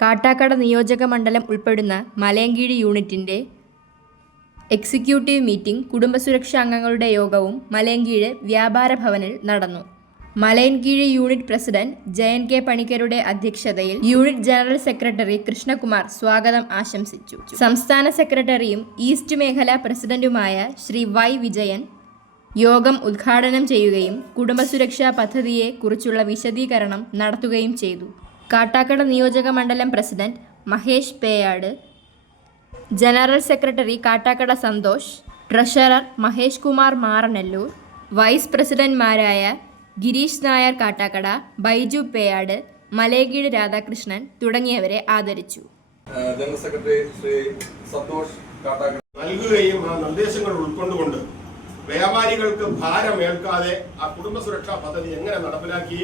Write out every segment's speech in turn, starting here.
കാട്ടാക്കട നിയോജക മണ്ഡലം ഉൾപ്പെടുന്ന മലയങ്കീഴ് യൂണിറ്റിൻ്റെ എക്സിക്യൂട്ടീവ് മീറ്റിംഗ്, കുടുംബസുരക്ഷാ അംഗങ്ങളുടെ യോഗവും മലയങ്കീഴ് വ്യാപാര ഭവനിൽ നടന്നു. Malayinkeezhu unit president Jayan K പണിക്കരുടെ അധ്യക്ഷതയിൽ യൂണിറ്റ് ജനറൽ സെക്രട്ടറി കൃഷ്ണകുമാർ സ്വാഗതം ആശംസിച്ചു. സംസ്ഥാന സെക്രട്ടറിയും ഈസ്റ്റ് മേഖല പ്രസിഡന്റുമായ ശ്രീ വൈ വിജയൻ യോഗം ഉദ്ഘാടനം ചെയ്യുകയും കുടുംബസുരക്ഷാ പദ്ധതിയെ കുറിച്ചുള്ള വിശദീകരണം നടത്തുകയും ചെയ്തു. കാട്ടാക്കട നിയോജക മണ്ഡലം president Mahesh Peyad, general secretary Kattakada Santhosh, treasurer Mahesh Kumar Maranalloor, vice പ്രസിഡന്റ്മാരായ ഗിരീഷ് നായർ കാട്ടാക്കട, ബൈജു പേയാട്, മലയങ്കീഴ് രാധാകൃഷ്ണൻ തുടങ്ങിയവരെ ആദരിച്ചു. ജനറൽ സെക്രട്ടറി ശ്രീ സന്തോഷ് കാട്ടാക്കട നൽകുകയും ആ നിർദ്ദേശങ്ങൾ ഉൾക്കൊണ്ടുകൊണ്ട് വ്യാപാരികൾക്ക് ഭാരമേൽക്കാതെ ആ കുടുംബ സുരക്ഷാ പദ്ധതി എങ്ങനെ നടപ്പിലാക്കി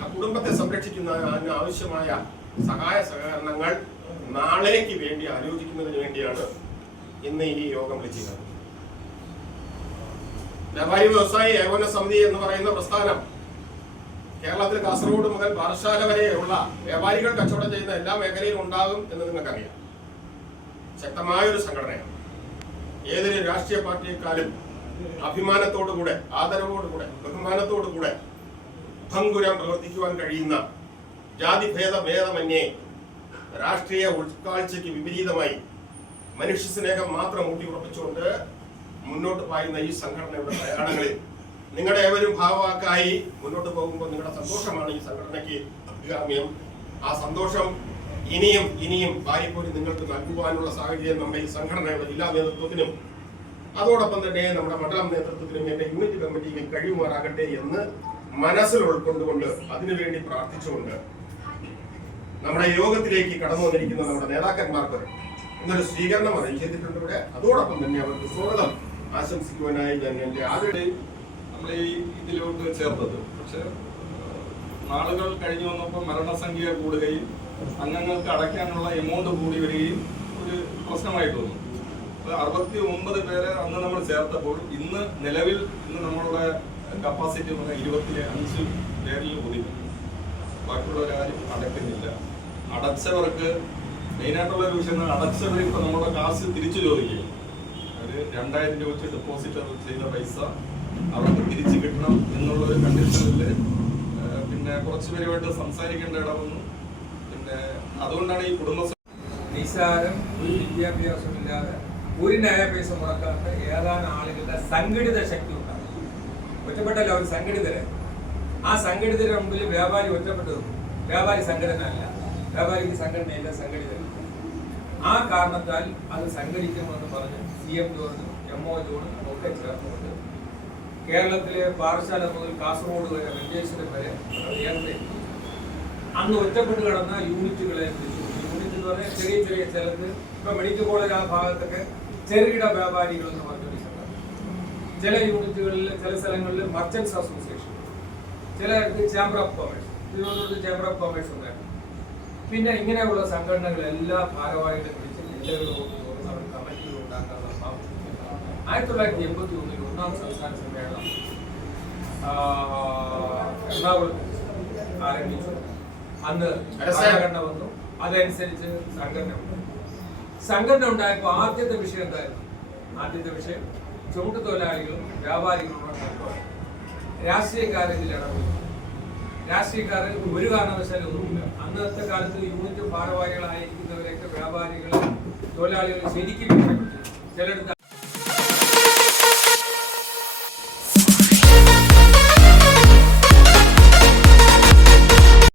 ആ കുടുംബത്തെ സംരക്ഷിക്കുന്നതിന് ആവശ്യമായ സഹായ സഹകരണങ്ങൾ നാളേക്ക് വേണ്ടി ആലോചിക്കുന്നതിന് വേണ്ടിയാണ് ഇന്ന് ഈ യോഗം വിളിച്ചിരുന്നത്. വ്യാപാരി വ്യവസായി ഏകോപന സമിതി എന്ന് പറയുന്ന പ്രസ്ഥാനം കേരളത്തിൽ കാസർഗോഡ് മുതൽ പാറശാല വരെയുള്ള വ്യാപാരികൾ കച്ചവടം ചെയ്യുന്ന എല്ലാ മേഖലയിലും ഉണ്ടാകും എന്ന് നിങ്ങൾക്കറിയാം. ശക്തമായ ഒരു സംഘടനയാണ്. ഏതൊരു രാഷ്ട്രീയ പാർട്ടിയെക്കാളും അഭിമാനത്തോടുകൂടെ, ആദരവോടുകൂടെ, ബഹുമാനത്തോടുകൂടെ ഭംഗുരം പ്രവർത്തിക്കുവാൻ കഴിയുന്ന, ജാതിഭേദമന്യേ രാഷ്ട്രീയ ഉൾക്കാഴ്ചയ്ക്ക് വിപരീതമായി മനുഷ്യസ്നേഹം മാത്രം ഊട്ടിയുറപ്പിച്ചുകൊണ്ട് മുന്നോട്ട് പായുന്ന ഈ സംഘടനയുടെ പ്രയാണങ്ങളിൽ നിങ്ങളുടെ ഏവരും ഭാഗവാക്കായി മുന്നോട്ട് പോകുമ്പോൾ നിങ്ങളുടെ സന്തോഷമാണ് ഈ സംഘടനയ്ക്ക് അഭികാമ്യം. ആ സന്തോഷം ഇനിയും ഇനിയും പാരിപ്പോരി നിങ്ങൾക്ക് നൽകുവാനുള്ള സാഹചര്യം നമ്മുടെ ഈ സംഘടനയുടെ ജില്ലാ നേതൃത്വത്തിനും അതോടൊപ്പം തന്നെ നമ്മുടെ മണ്ഡലം നേതൃത്വത്തിനും എന്റെ യൂണിറ്റ് കമ്മിറ്റിക്കും കഴിയുമാറാകട്ടെ എന്ന് മനസ്സിൽ ഉൾക്കൊണ്ടുകൊണ്ട് അതിനുവേണ്ടി പ്രാർത്ഥിച്ചുകൊണ്ട് നമ്മുടെ യോഗത്തിലേക്ക് കടന്നു വന്നിരിക്കുന്ന നമ്മുടെ നേതാക്കന്മാർക്ക് ഇന്നൊരു സ്വീകരണം അറിയിച്ചിട്ടുണ്ട് ഇവിടെ. അതോടൊപ്പം തന്നെ അവർക്ക് സ്വാഗതം ആശംസിക്കുവാനായി ഞാൻ എന്റെ ആദ്യത്തെ നമ്മൾ ഈ ഇതിലോട്ട് ചേർത്തത്. പക്ഷെ നാളുകൾ കഴിഞ്ഞു വന്നപ്പോൾ മരണസംഖ്യ കൂടുകയും അംഗങ്ങൾക്ക് അടയ്ക്കാനുള്ള എമൗണ്ട് കൂടി വരികയും ഒരു പ്രശ്നമായിട്ട് വന്നു. 69 പേരെ അന്ന് നമ്മൾ ചേർത്തപ്പോൾ ഇന്ന് നിലവിൽ നമ്മളുടെ കപ്പാസിറ്റി എന്ന് പറഞ്ഞാൽ 25 പേരിൽ ഒതുക്കി. ബാക്കിയുള്ളവരാരും അടയ്ക്കുന്നില്ല. അടച്ചവർക്ക് മെയിനായിട്ടുള്ള ഒരു വിഷയം, അടച്ചവർ ഇപ്പം നമ്മുടെ കാശ് തിരിച്ചു ചോദിക്കുക. അവർ 2000 രൂപ വെച്ച് ഡെപ്പോസിറ്റ് ചെയ്ത പൈസ അവർക്ക് തിരിച്ചു കിട്ടണം എന്നുള്ള ഒരു കണ്ടീഷനിൽ പിന്നെ കുറച്ച് പേരുമായിട്ട് സംസാരിക്കേണ്ട ഇടവന്നു. പിന്നെ അതുകൊണ്ടാണ് ഈ കുടുംബ നിസ്സാരം, ഒരു വിദ്യാഭ്യാസമില്ലാതെ ഒരു ന്യായപൈസ മുടക്കാത്ത ഏതാനും ആളുകളുടെ സംഘടിത ശക്തി ഉണ്ടാകും. ഒറ്റപ്പെട്ടല്ല, ഒരു സംഘടിതരെ. ആ സംഘടിതരുടെ മുമ്പിൽ വ്യാപാരി ഒറ്റപ്പെട്ടു. വ്യാപാരി സംഘടന അല്ല, വ്യാപാരിക്ക് സംഘടനയില്ല, സംഘടിതല്ല. ആ കാരണത്താൽ അത് സംഘടിക്കുമെന്ന് പറഞ്ഞ് CM ജോർജും MO ജോർജും ഒക്കെ ചേർന്നുകൊണ്ട് കേരളത്തിലെ പാറശാല മുതൽ കാസർഗോഡ് വരെ, മഞ്ചേശ്വരം വരെ അന്ന് ഒറ്റപ്പെട്ട് കിടന്ന യൂണിറ്റുകളെ യൂണിറ്റ് എന്ന് പറഞ്ഞാൽ ചെറിയ ചെറിയ സ്ഥലത്ത് ഇപ്പൊ മെഡിക്കൽ കോളേജ് ആ ഭാഗത്തൊക്കെ ചെറുകിട വ്യാപാരികൾ എന്ന് പറഞ്ഞൊരു സംഘടന, ചില യൂണിറ്റുകളിൽ ചില സ്ഥലങ്ങളിൽ മർച്ചന്റ്സ് അസോസിയേഷൻ, ചിലർക്ക് ചേംബർ ഓഫ് കൊമേഴ്സ്, തിരുവനന്തപുരത്ത് ചേംബർ ഓഫ് കൊമേഴ്സ് ഉണ്ടായിരുന്നു. പിന്നെ ഇങ്ങനെയുള്ള സംഘടനകൾ എല്ലാ ഭാരവാഹികളെ വിളിച്ച് ജില്ലകളോട് അവർ കമ്മിറ്റികൾ ഉണ്ടാക്കാനുള്ള 1981 ഒന്നാം സംസ്ഥാന സമ്മേളനം എറണാകുളത്ത് ആരംഭിച്ചു. അന്ന് ഭരണഘടന വന്നു. അതനുസരിച്ച് സംഘടന ഉണ്ടായപ്പോൾ ആദ്യത്തെ വിഷയം എന്തായിരുന്നു? ആദ്യത്തെ വിഷയം ചുമട്ടുതൊഴിലാളികളും വ്യാപാരികളുടെ നടപ്പാണ്. രാഷ്ട്രീയക്കാരിൽ ഇടപെടുന്നു. രാഷ്ട്രീയക്കാരിൽ ഒരു കാരണവശാലും ഒന്നുമില്ല. അന്നത്തെ കാലത്ത് യൂണിറ്റ് ഭാരവാഹികളായിരിക്കുന്നവരെയൊക്കെ വ്യാപാരികളും തൊഴിലാളികളും ശരിക്കും രക്ഷപ്പെട്ടു. ചിലടത്ത്